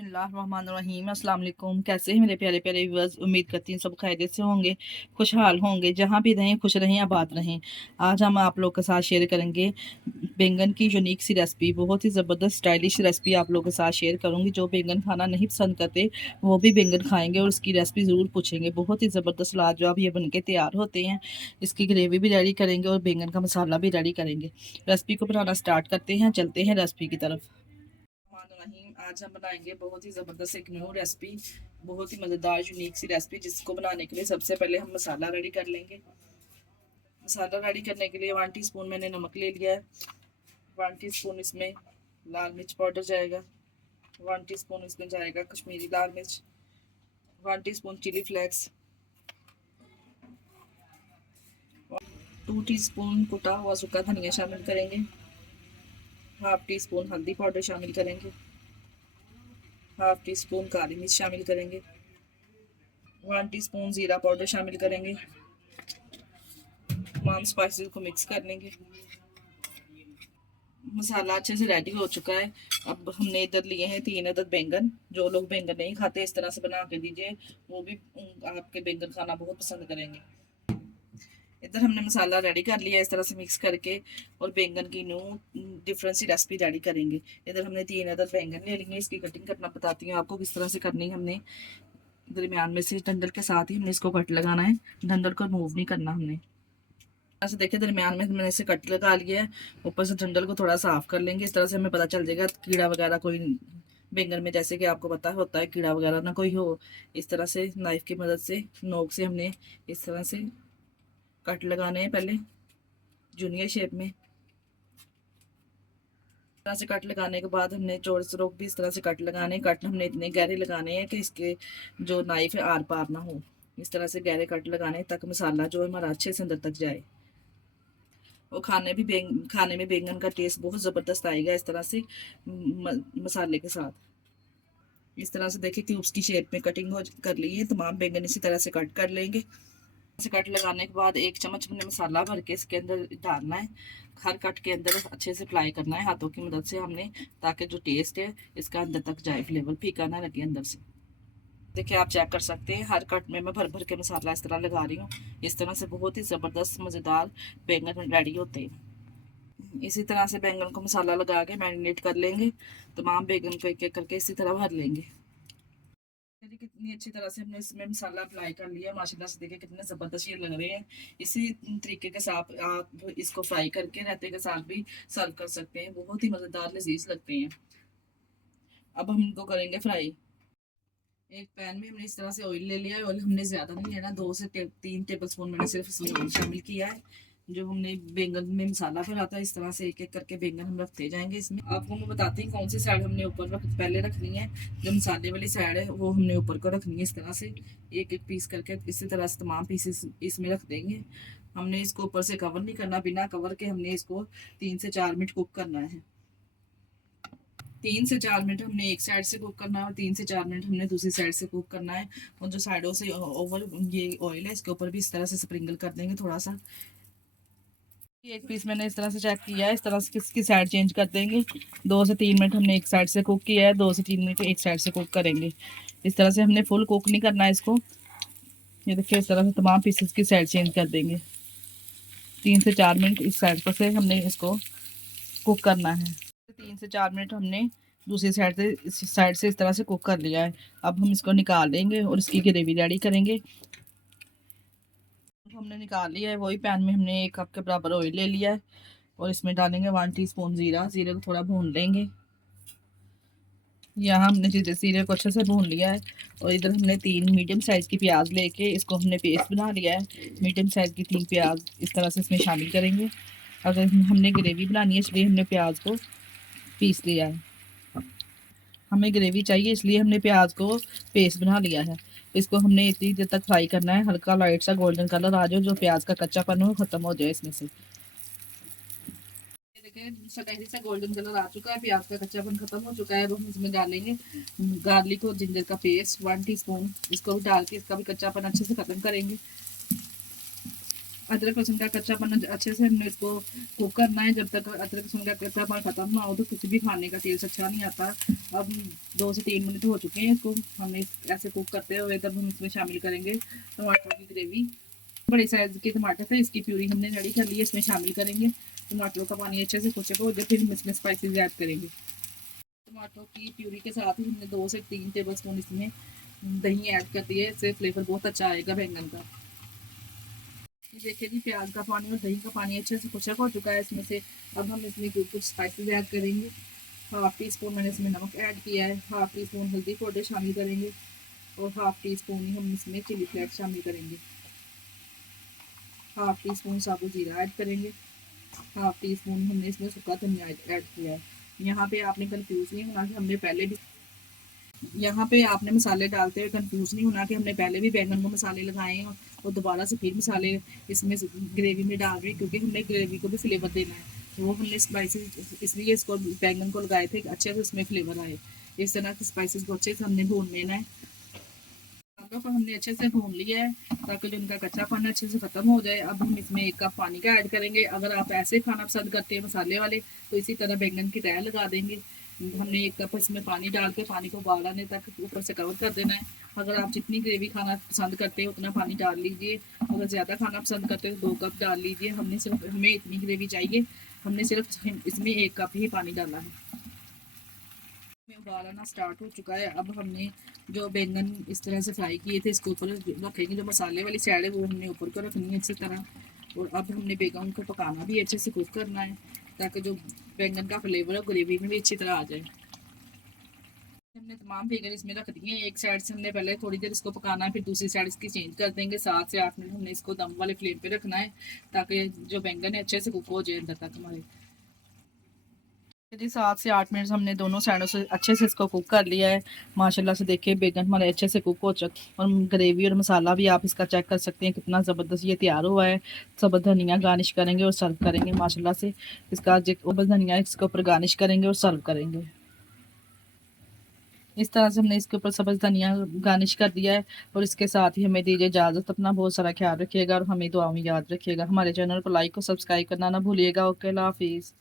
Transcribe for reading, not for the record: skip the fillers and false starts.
बिस्मिल्लाहिर्रहमानिर्रहीम। अस्सलाम वालेकुम। कैसे हैं मेरे प्यारे प्यारे व्यूअर्स? उम्मीद करती हूँ सब खैरियत से होंगे, खुशहाल होंगे, जहाँ भी रहें खुश रहें, आबाद रहें। आज हम आप लोग के साथ शेयर करेंगे बैंगन की यूनिक सी रेसिपी। बहुत ही ज़बरदस्त स्टाइलिश रेसिपी आप लोगों के साथ शेयर करूँगी। जो बैंगन खाना नहीं पसंद करते वो भी बैंगन खाएंगे और इसकी रेसिपी ज़रूर पूछेंगे। बहुत ही ज़बरदस्त लाजवाब ये बन के तैयार होते हैं। इसकी ग्रेवी भी रेडी करेंगे और बैंगन का मसाला भी रेडी करेंगे। रेसिपी को बनाना स्टार्ट करते हैं, चलते हैं रेसिपी की तरफ। रहीम, आज हम बनाएंगे बहुत ही ज़बरदस्त एक न्यू रेसिपी, बहुत ही मज़ेदार यूनिक सी रेसिपी, जिसको बनाने के लिए सबसे पहले हम मसाला रेडी कर लेंगे। मसाला रेडी करने के लिए 1 टीस्पून मैंने नमक ले लिया है। 1 टीस्पून इसमें लाल मिर्च पाउडर जाएगा। 1 टीस्पून इसमें जाएगा कश्मीरी लाल मिर्च। 1 टीस्पून चिली फ्लेक्स। 2 टीस्पून कुटा हुआ सूखा धनिया शामिल करेंगे। हाफ टी स्पून हल्दी पाउडर शामिल करेंगे। हाफ टी स्पून काली मिर्च शामिल करेंगे। 1 टीस्पून जीरा पाउडर शामिल करेंगे। तमाम स्पाइसेस को मिक्स कर लेंगे। मसाला अच्छे से रेडी हो चुका है। अब हमने इधर लिए हैं 3 अदद बैंगन। जो लोग बैंगन नहीं खाते इस तरह से बना के दीजिए, वो भी आपके बैंगन खाना बहुत पसंद करेंगे। इधर हमने मसाला रेडी कर लिया इस तरह से मिक्स करके, और बैंगन की न्यू डिफरेंट सी रेसिपी रेडी करेंगे। इधर हमने 3 अदद बैंगन ले लिए। इसकी कटिंग करना बताती हूँ आपको किस तरह से करनी है। हमने दरमियान में से डंडल के साथ ही हमने इसको कट लगाना है, डंडल को मूव नहीं करना हमने। ऐसे देखिए दरमियान में मैंने इसे कट लगा लिया है। ऊपर से डंडल को थोड़ा साफ कर लेंगे। इस तरह से हमें पता चल जाएगा कीड़ा वगैरह कोई बैंगन में, जैसे कि आपको पता होता है कीड़ा वगैरह ना कोई हो। इस तरह से नाइफ की मदद से, नोक से हमने इस तरह से कट लगाने हैं पहले जूनियर शेप में। इस तरह से कट लगाने के बाद हमने चौरस रोक भी इस तरह से कट लगाने। कट हमने इतने गहरे लगाने हैं कि इसके जो नाइफ है आर पार ना हो। इस तरह से गहरे कट लगाने तक मसाला जो है हमारा अच्छे से अंदर तक जाए। और खाने में बैंगन का टेस्ट बहुत ज़बरदस्त आएगा इस तरह से मसाले के साथ। इस तरह से देखिए क्यूब्स की शेप में कटिंग हो कर ली है। तमाम बैंगन इसी तरह से कट कर लेंगे। ऐसे कट लगाने के बाद 1 चम्मच हमने मसाला भर के इसके अंदर डालना है। हर कट के अंदर अच्छे से अप्लाई करना है हाथों की मदद से हमने, ताकि जो टेस्ट है इसका अंदर तक जाए, फ्लेवर फीका ना लगे अंदर से। देखिए आप चेक कर सकते हैं हर कट में मैं भर भर के मसाला इस तरह लगा रही हूँ। इस तरह से बहुत ही ज़बरदस्त मज़ेदार बैंगन रेडी होते हैं। इसी तरह से बैंगन को मसाला लगा के मैरिनेट कर लेंगे। तमाम बैंगन को एक एक करके इसी तरह भर लेंगे। कितनी अच्छी तरह से हमने इसमें मसाला अप्लाई कर लिया माशाल्लाह से। देखिए कितने ज़बरदस्त ये लग रहे हैं। इसी तरीके के साथ आप इसको फ्राई करके रायते के साथ भी सर्व कर सकते हैं। बहुत ही मज़ेदार लजीज लगते हैं। अब हम इनको करेंगे फ्राई। एक पैन में हमने इस तरह से ऑयल ले लिया है। ऑयल हमने ज़्यादा नहीं लेना, 2 से 3 टेबल स्पून मैंने सिर्फ इसमें ऑयल शामिल किया है। जो हमने बैंगन में मसाला भरा था इस तरह से एक एक करके बैंगन हम रखते जाएंगे इसमें। आपको मैं बताती हूँ कौन सी साइड हमने ऊपर पहले रखनी है। जो मसाले वाली साइड है वो हमने ऊपर को रखनी है। इस तरह से एक एक पीस करके इसी तरह से तमाम पीसेस इसमें रख देंगे। हमने इसको ऊपर से कवर नहीं करना, बिना कवर के हमने इसको 3 से 4 मिनट कुक करना है। 3 से 4 मिनट हमने एक साइड से कुक करना है और 3 से 4 मिनट हमने दूसरी साइड से कुक करना है। और जो साइडों से ओवर ये ऑयल है इसके ऊपर भी इस तरह से स्प्रिंकल कर देंगे थोड़ा सा। एक पीस मैंने इस तरह से चेक किया है। इस तरह से किसकी साइड चेंज कर देंगे। 2 से 3 मिनट हमने एक साइड से कुक किया है, 2 से 3 मिनट एक साइड से कुक करेंगे। इस तरह से हमने फुल कुक नहीं करना है इसको। ये देखिए इस तरह से तमाम पीसेस की साइड चेंज कर देंगे। 3 से 4 मिनट इस साइड पर से हमने इसको कुक करना है। 3 से 4 मिनट हमने दूसरी साइड से इस तरह से कुक कर लिया है। अब हम इसको निकाल लेंगे और इसकी ग्रेवी रेडी करेंगे। हमने निकाल लिया है। वही पैन में हमने 1 कप के बराबर ऑयल ले लिया है और इसमें डालेंगे 1 टीस्पून जीरा। जीरे को थोड़ा भून लेंगे। यहाँ हमने जीरे को अच्छे से भून लिया है। और इधर हमने 3 मीडियम साइज़ की प्याज लेके इसको हमने पेस्ट बना लिया है। मीडियम साइज़ की 3 प्याज इस तरह से इसमें शामिल करेंगे। अगर हमने ग्रेवी बनानी है इसलिए हमने प्याज को पीस लिया है। हमें ग्रेवी चाहिए इसलिए हमने प्याज को पेस्ट बना लिया है। इसको हमने इतनी देर तक फ्राई करना है, हल्का लाइट सा गोल्डन कलर आ जाए, जो प्याज का कच्चापन हो खत्म हो जाए इसमें से। देखिए सफेद सा गोल्डन कलर आ चुका है, प्याज का कच्चापन खत्म हो चुका है। अब हम इसमें डालेंगे गार्लिक और जिंजर का पेस्ट 1 टीस्पून। इसको भी डाल के इसका भी कच्चापन अच्छे से खत्म करेंगे। अदरक लहसुन का कच्चापन अच्छे से हमने इसको कुक करना है। जब तक अदरक लहसुन का कच्चापन खत्म ना हो तो कुछ भी खाने का टेस्ट अच्छा नहीं आता। अब 2 से 3 मिनट हो चुके हैं इसको हमने ऐसे कुक करते हुए। तब हम इसमें शामिल करेंगे टमाटर की ग्रेवी। बड़े साइज के टमाटर थे, इसकी प्यूरी हमने रेडी कर ली है, इसमें शामिल करेंगे। टमाटरों का पानी अच्छे से कुचे हो जाए फिर हम इसमें स्पाइसेस ऐड करेंगे। टमाटरों की प्यूरी के साथ ही हमने 2 से 3 टेबल स्पून इसमें दही ऐड कर दिए, इससे फ्लेवर बहुत अच्छा आएगा बैंगन का। देखिए जी प्याज का पानी और दही का पानी अच्छे से कुचक हो चुका है इसमें से। अब हम इसमें कुछ स्पाइसेस ऐड करेंगे। 1/2 टी स्पून मैंने इसमें नमक ऐड किया है, 1/2 टी स्पून हल्दी पाउडर शामिल करेंगे और 1/2 टी स्पून ही हम इसमें चिली फ्लेक्स शामिल करेंगे। 1/2 टी स्पून साबुत जीरा ऐड करेंगे। 1/2 टी स्पून हमने इसमें सूखा धनिया ऐड किया है। यहाँ पे आपने कंफ्यूज नहीं होना कि हमने पहले भी यहाँ पे आपने मसाले डालते हुए कंफ्यूज नहीं होना कि हमने पहले भी बैंगन को मसाले लगाए हैं और दोबारा से फिर मसाले इसमें ग्रेवी में डाल रहे हैं, क्योंकि हमने ग्रेवी को भी फ्लेवर देना है। तो वो हमने स्पाइसेस इसलिए इसको बैंगन को लगाए थे अच्छे से उसमें फ्लेवर आए। इस तरह के स्पाइसेस को अच्छे से हमने भून लेना है। मसालों को हमने अच्छे से भून लिया है ताकि जो उनका कच्चापन अच्छे से ख़त्म हो जाए। अब हम इसमें 1 कप पानी का ऐड करेंगे। अगर आप ऐसे खाना पसंद करते हैं मसाले वाले तो इसी तरह बैंगन की तह लगा देंगे। हमने 1 कप इसमें पानी डाल के पानी को उबाल आने तक ऊपर से कवर कर देना है। अगर आप जितनी ग्रेवी खाना पसंद करते हैं उतना पानी डाल लीजिए। अगर ज़्यादा खाना पसंद करते हैं तो 2 कप डाल लीजिए। हमें इतनी ग्रेवी चाहिए, हमने सिर्फ इसमें 1 कप ही पानी डाला है। उबाल आना स्टार्ट हो चुका है। अब हमने जो बैंगन इस तरह से फ्राई किए थे इसके ऊपर रखेंगे। जो मसाले वाली साइड है वो हमने ऊपर को रखनी है अच्छी तरह। और अब हमने बैंगन को पकाना भी अच्छे से कुक करना है ताकि जो बैंगन का फ्लेवर है ग्रेवी में भी अच्छी तरह आ जाए। हमने तमाम बैंगन इसमें रख दिए हैं। एक साइड से हमने पहले थोड़ी देर इसको पकाना है, फिर दूसरी साइड इसकी चेंज कर देंगे। 7 से 8 मिनट हमने इसको दम वाले फ्लेम पे रखना है ताकि जो बैंगन है अच्छे से कुक हो जाए अंदर तक हमारे। जी 7 से 8 मिनट हमने दोनों साइडों से अच्छे से इसको कुक कर लिया है। माशाल्लाह से देखिए बैंगन हमारे अच्छे से कुक हो चुके और ग्रेवी और मसाला भी आप इसका चेक कर सकते हैं कितना ज़बरदस्त ये तैयार हुआ है। सब धनिया गार्निश करेंगे और सर्व करेंगे। माशाल्लाह से इसका जो धनिया इसके ऊपर गार्निश करेंगे और सर्व करेंगे। इस तरह से हमने इसके ऊपर सब्ज़ धनिया गार्निश कर दिया है। और इसके साथ ही हमें दीजिए इजाज़त। अपना बहुत सारा ख्याल रखिएगा और हमें दुआ में याद रखिएगा। हमारे चैनल को लाइक और सब्सक्राइब करना ना भूलिएगा। ओके, अल्लाह हाफिज़।